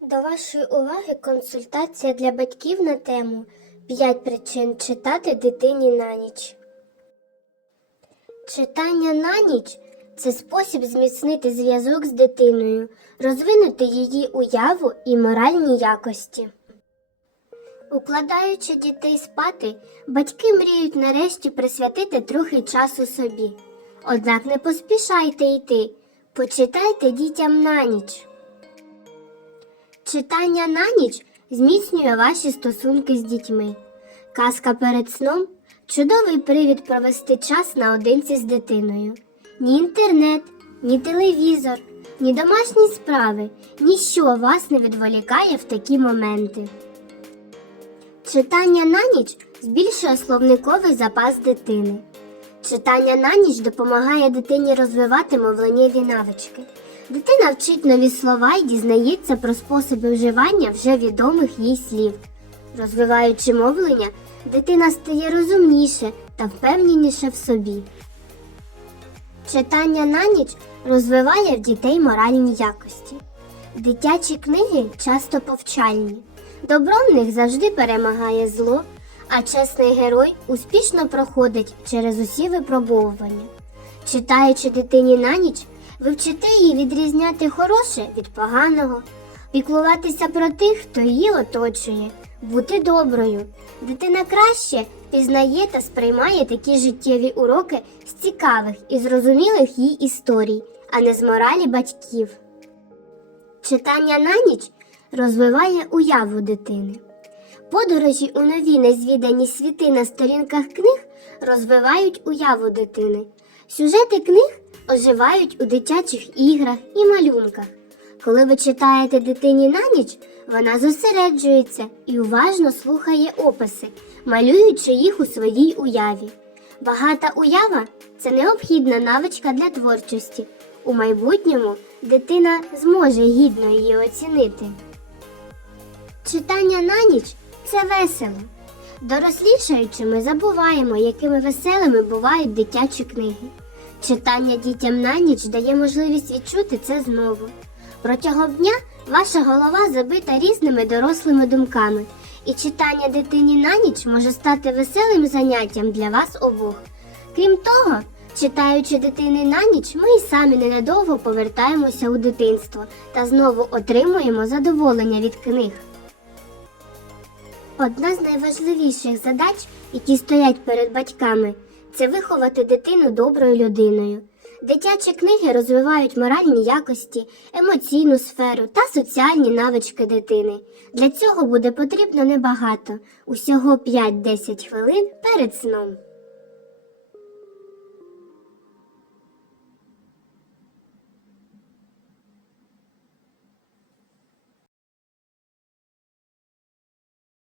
До вашої уваги консультація для батьків на тему 5 причин читати дитині на ніч. Читання на ніч це спосіб зміцнити зв'язок з дитиною, розвинути її уяву і моральні якості. Укладаючи дітей спати, батьки мріють нарешті присвятити трохи часу собі. Однак не поспішайте йти, почитайте дітям на ніч. Читання на ніч зміцнює ваші стосунки з дітьми. Казка перед сном чудовий привід провести час наодинці з дитиною. Ні інтернет, ні телевізор, ні домашні справи, ніщо вас не відволікає в такі моменти. Читання на ніч збільшує словниковий запас дитини. Читання на ніч допомагає дитині розвивати мовленнєві навички. Дитина вчить нові слова і дізнається про способи вживання вже відомих їй слів. Розвиваючи мовлення, дитина стає розумніше та впевненіше в собі. Читання на ніч розвиває в дітей моральні якості. Дитячі книги часто повчальні. Добро в них завжди перемагає зло, а чесний герой успішно проходить через усі випробовування. Читаючи дитині на ніч, ви вчите її відрізняти хороше від поганого, піклуватися про тих, хто її оточує, бути доброю. Дитина краще пізнає та сприймає такі життєві уроки з цікавих і зрозумілих їй історій, а не з моралі батьків. Читання на ніч розвиває уяву дитини. Подорожі у нові незвідані світи на сторінках книг розвивають уяву дитини. Сюжети книг оживають у дитячих іграх і малюнках. Коли ви читаєте дитині на ніч, вона зосереджується і уважно слухає описи, малюючи їх у своїй уяві. Багата уява це необхідна навичка для творчості. У майбутньому дитина зможе гідно її оцінити. Читання на ніч це весело. Дорослішаючи, ми забуваємо, якими веселими бувають дитячі книги. Читання дітям на ніч дає можливість відчути це знову. Протягом дня ваша голова забита різними дорослими думками, і читання дитині на ніч може стати веселим заняттям для вас обох. Крім того, читаючи дитини на ніч, ми й самі ненадовго повертаємося у дитинство та знову отримуємо задоволення від книг. Одна з найважливіших задач, які стоять перед батьками, це виховати дитину доброю людиною. Дитячі книги розвивають моральні якості, емоційну сферу та соціальні навички дитини. Для цього буде потрібно небагато усього 5-10 хвилин перед сном.